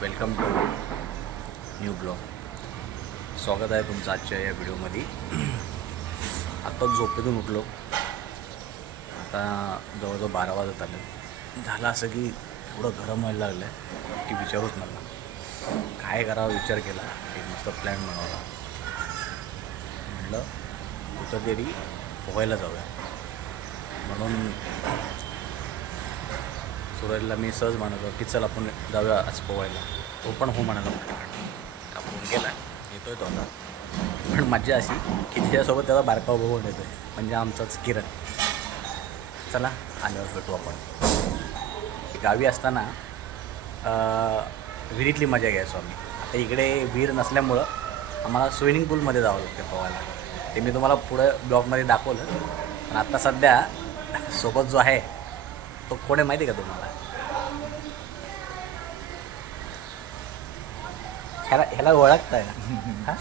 Welcome to new blog. स्वागत आहे तुमचं आजच्या या व्हिडिओमध्ये. आत्ताच झोपेतून उठलो. आता जवळजवळ बारा वाजत आले. झालं असं की थोडं गरम व्हायला लागलं आहे की विचारूच नका. काय करावं विचार केला. एक मस्त प्लॅन बनवला. म्हटलं कुठंतरी पोहायला जाऊया. म्हणून सुरजला मी सहज म्हणत की चल आपण जाऊया आज पोवायला तो पण हो म्हणाला. माझ्याकडे फोन केला येतोय तो आता. पण मजा अशी की तिच्यासोबत त्याचा बारका भाऊ पण येतोय म्हणजे आमचाच किरण. चला आल्यावर भेटू आपण. गावी असताना विहिरीतली मजा घ्यायचो आम्ही. आता इकडे विहीर नसल्यामुळं आम्हाला स्विमिंग पूलमध्ये जावं लागतं पोहायला. ते मी तुम्हाला पुढं ब्लॉगमध्ये दाखवलं. पण आत्ता सध्या सोबत जो आहे तो कोण आहे माहिती आहे का तुम्हाला? ह्याला ह्याला ओळखताय ना? हा?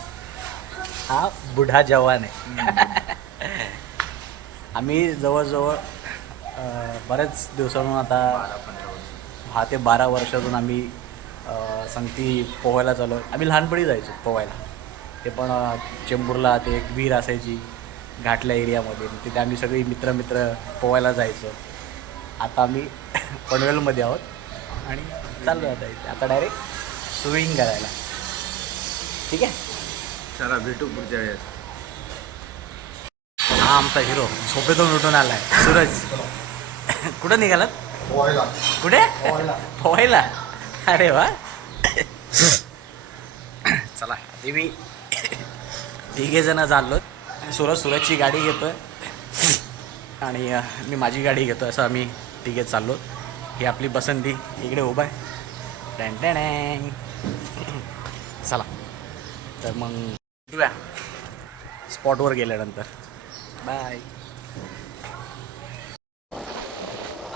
हा बुढा जवान आहे. आम्ही जवळजवळ बऱ्याच दिवसांहून आता दहा ते बारा वर्षातून आम्ही सांगती पोहायला चालू. आम्ही लहानपणी जायचो पोहायला. ते पण चेंबूरला ते एक विहीर असायची घाटल्या एरियामध्ये. तिथे आम्ही सगळी मित्र मित्र पोहायला जायचो. आता आम्ही पनवेलमध्ये आहोत. आणि चाललो आता इथे. आता डायरेक्ट स्विमिंग करायला. ठीक आहे? चला भेटू पुढच्या वेळेस. हा आमचा हिरो झोपेतून उठून आलाय. सूरज. कुठं निघालात? कुठे? पोहायला. अरे वा. चला ते मी तिघे जण चाललो. सूरज सूरजची गाडी घेतोय. आणि मी माझी गाडी घेतो असं आम्ही तिघे चाललो. ही आपली बसंती. इकडे उभा आहे. टॅन टॅन चला. तर मग भेटूया स्पॉटवर गेल्यानंतर. बाय.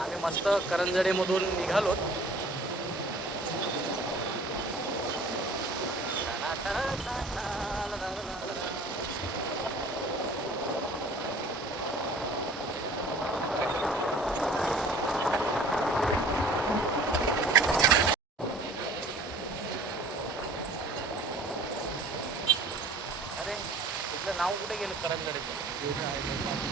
आम्ही मस्त करंजडेमधून निघालो अरे तुझं करंजडेचं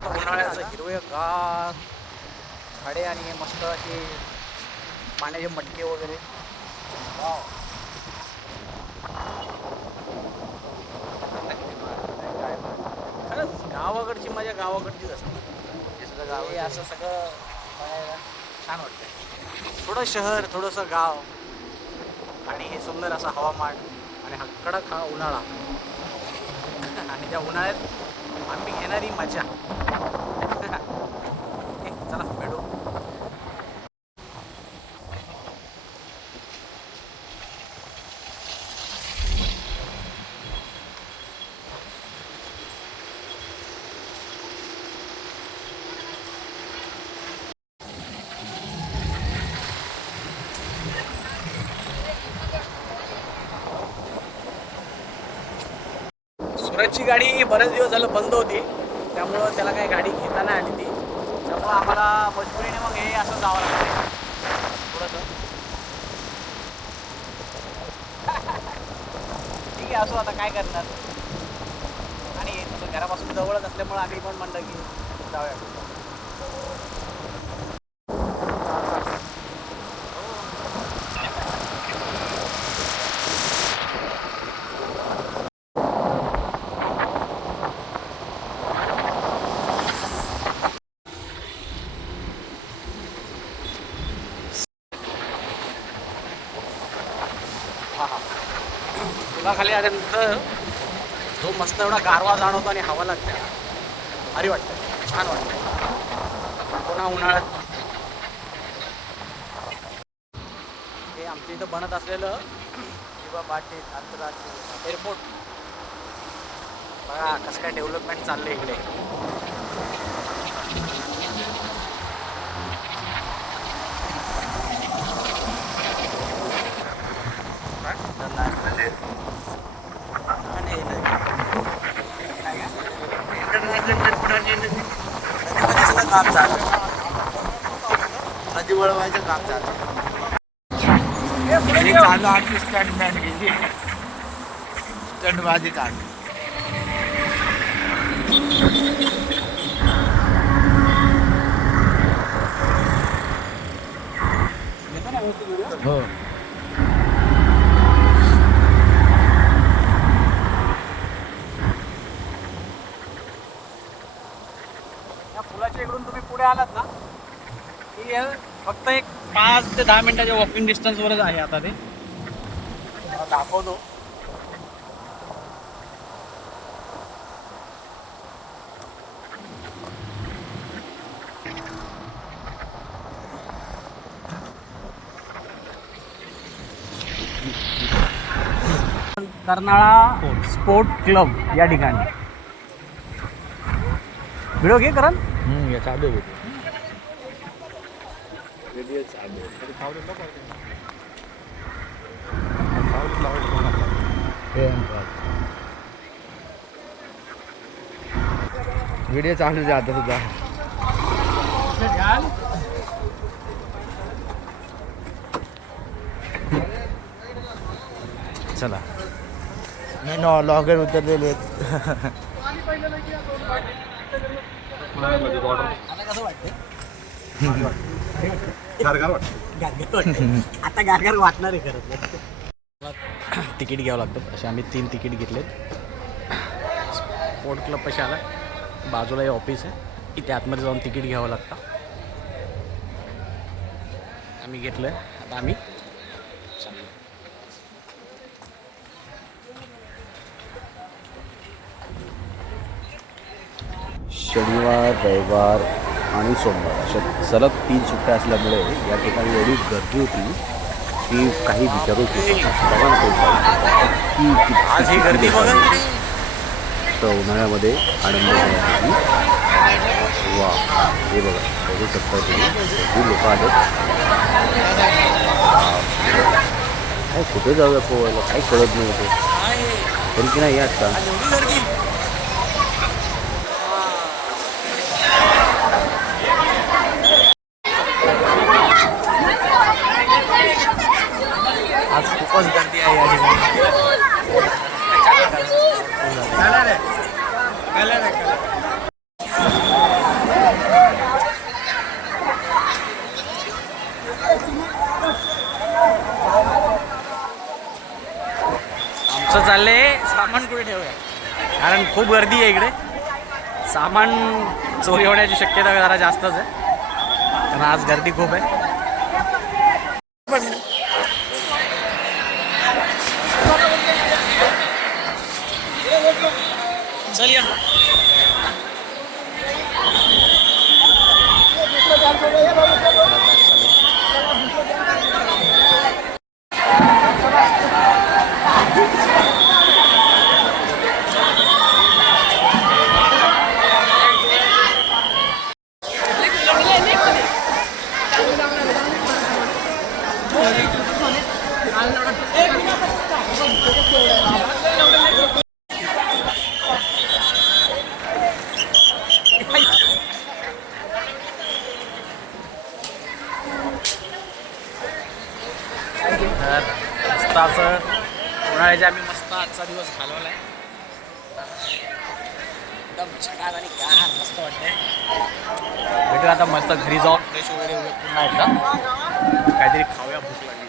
उन्हाळ्याचं हिरवेगार झाडे आणि मस्त असे पाण्याचे मटके वगैरे वाव. खरंच गावाकडची मजा गावाकडचीच असते. हे सगळं गाव हे असं सगळं बघायला छान वाटतं थोडं शहर थोडंसं गाव आणि हे सुंदर असं हवामान आणि हा कडक हा उन्हाळा. आणि त्या उन्हाळ्यात आम्ही घेणारी मजा. चला. सूरजची गाडी बरेच दिवस झालं बंद होती. त्यामुळं त्याला काही गाडी घेता नाही आली ती. त्यामुळं आम्हाला मजबुरीने मग हे असं जावं लागतं थोडंसं. ठीक आहे असो आता काय करणार. आणि तसं घरापासून जवळच असल्यामुळं आम्ही पण म्हणलं की जाऊया हा हा पुलाखाली आल्यानंतर जो मस्त एवढा गारवा जाणवतो आणि हवा लागते. भारी वाटतं. छान वाटतं. पुन्हा उन्हाळ्यात. हे आमच्या इथं बनत असलेलं किंवा बाटे आंतरराष्ट्रीय एअरपोर्ट बघा कसं काय डेव्हलपमेंट चाललं इकडे. काम चालू काम आर्टिस्ट स्टंट मॅन गेली स्टंट काढली हे फक्त एक पाच ते दहा मिनिटाच्या वॉकिंग डिस्टन्सवरच आहे आता ते. दाखवतो. कर्नाळा स्पोर्ट क्लब या ठिकाणी. व्हिडिओ घे करण. चालू व्हिडिओ चालू आहे आता सुद्धा. चला. नाही नो लॉगर उतरलेले आहेत. आता कसं वाटते गारगार आता गारगार वाटणार आहे खरं तिकीट घ्यावं लागतं. असे आम्ही तीन तिकीट घेतलेत. स्पोर्ट क्लब पैसे आला. बाजूला हे ऑफिस आहे. इथे आतमध्ये जाऊन तिकीट घ्यावं लागतं. आम्ही घेतलं आता आम्ही चाललो. शनिवार रविवार आणि सोमवार. अशा सलग तीन सुट्ट्या असल्यामुळे या ठिकाणी एवढी गर्दी होती की काही विचारूच तुम्ही की गर्दी. तर उन्हाळ्यामध्ये आनंद घेण्यासाठी वा हे बघा बघू शकता तुम्ही लोक आलेत. काय कुठे जाऊया पोवायला? काही कळत नाही होते तरी की नाही यात का आज खूपच गर्दी आहे या ठिकाणी आमचं चाललंय सामान कुठे ठेवूया कारण खूप गर्दी आहे इकडे. सामान चोरी होण्याची शक्यता जरा जास्तच आहे. कारण आज गर्दी खूप आहे. चल या. तर मस्त असं. उन्हाळ्याच्या आम्ही मस्त आजचा दिवस घालवला आहे एकदम छटाक आणि गार मस्त वाटते भेटू आता मस्त घरी जाऊन फ्रेश वगैरे पुन्हा एकदा. काहीतरी खाऊया भूक लागली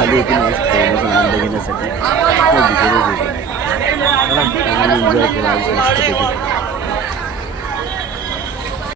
आली होती आनंद घेण्यासाठी. एन्जॉय केला